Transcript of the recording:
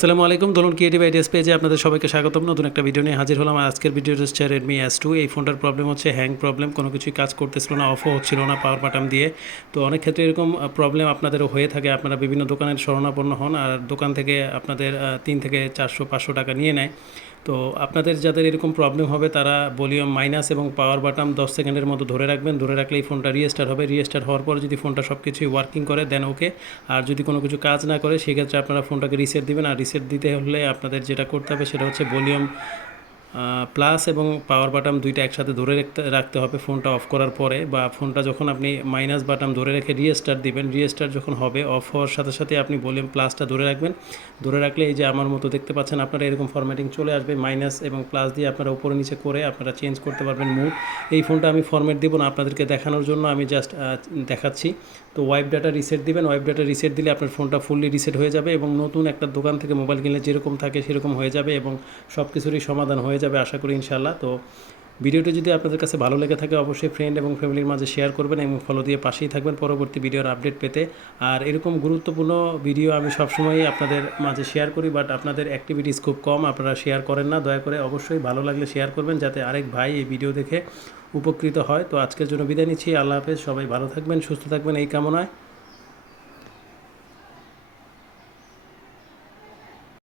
আসসালামু আলাইকুম, দোলন creative ideas পেজে আপনাদের সবাইকে স্বাগতম। নতুন একটা ভিডিও নিয়ে হাজির হলাম। আজকের ভিডিওটা হচ্ছে রেডমি S2। এই ফোনটার প্রবলেম হচ্ছে হ্যাং প্রবলেম, কোনো কিছুই কাজ করতেছিল না, অফও হচ্ছিল না পাওয়ার বাটন দিয়ে। তো অনেক ক্ষেত্রে এরকম প্রবলেম আপনাদেরও হয়ে থাকে। আপনারা বিভিন্ন দোকানের শরণাপন্ন হন আর দোকান থেকে আপনাদের 3 থেকে 400-500 টাকা নিয়ে নেয়। তো আপনাদের যাদের এরকম প্রবলেম হবে তারা ভলিউম মাইনাস এবং পাওয়ার বাটন 10 সেকেন্ডের মতো ধরে রাখবেন। ধরে রাখলেই ফোনটা রিস্টার্ট হবে। রিস্টার্ট হওয়ার পর যদি ফোনটা সব কিছুই ওয়ার্কিং করে দেন ওকে। আর যদি কোনো কিছু কাজ না করে সেক্ষেত্রে আপনারা ফোনটাকে রিসেট দিবেন। আর রিসেট দিতে হলে আপনাদের যেটা করতে হবে সেটা হচ্ছে ভলিউম প্লাস এবং পাওয়ার বাটন দুইটা একসাথে ধরে রাখতে হবে ফোনটা অফ করার পরে, বা ফোনটা যখন আপনি মাইনাস বাটন ধরে রেখে রিস্টার্ট দিবেন, রিস্টার্ট যখন হবে অফ হওয়ার সাথে সাথে আপনি ভলিউম প্লাসটা ধরে রাখবেন। ধরে রাখলে এই যে আমার মতো দেখতে পাচ্ছেন আপনারা এরকম ফরম্যাটিং চলে আসবে। মাইনাস এবং প্লাস দিয়ে আপনারা উপরে নিচে করে আপনারা চেঞ্জ করতে পারবেন মুড। এই ফোনটা আমি ফরম্যাট দেবো না, আপনাদেরকে দেখানোর জন্য আমি জাস্ট দেখাচ্ছি। তো ওয়াইপ ডাটা রিসেট দিবেন। ওয়াইপ ডাটা রিসেট দিলে আপনার ফোনটা ফুললি রিসেট হয়ে যাবে এবং নতুন একটা দোকান থেকে মোবাইল কিনলে যেরকম থাকে সেরকম হয়ে যাবে এবং সব কিছুরই সমাধান হয়ে যাবে আশা করি ইনশাআল্লাহ। তো ভিডিওটি যদি আপনাদের কাছে ভালো লেগে থাকে অবশ্যই ফ্রেন্ড এবং ফ্যামিলির মাঝে শেয়ার করবেন এবং ফলো দিয়ে পাশেই থাকবেন পরবর্তী ভিডিওর আপডেট পেতে। আর এরকম গুরুত্বপূর্ণ ভিডিও আমি সবসময়ই আপনাদের মাঝে শেয়ার করি, বাট আপনাদের অ্যাক্টিভিটিস খুব কম, আপনারা শেয়ার করেন না। দয়া করে অবশ্যই ভালো লাগলে শেয়ার করবেন যাতে আরেক ভাই এই ভিডিও দেখে উপকৃত হয়। তো আজকের জন্য বিদায় নিচ্ছি। আল্লাহ হাফেজ। সবাই ভালো থাকবেন, সুস্থ থাকবেন এই কামনায়।